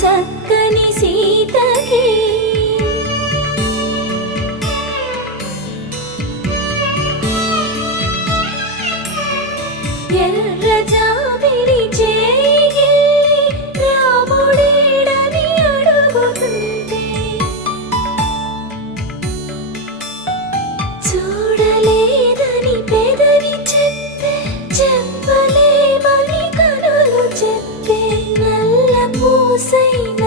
చక్కని సీతకి ఎర్ర జాబిలి చేయి రాముడేడని అడుగుతుంటే చూడలేదని పెదవి చెప్పే చెప్పలేమని కనులు చెప్పే నల్ల పూసైన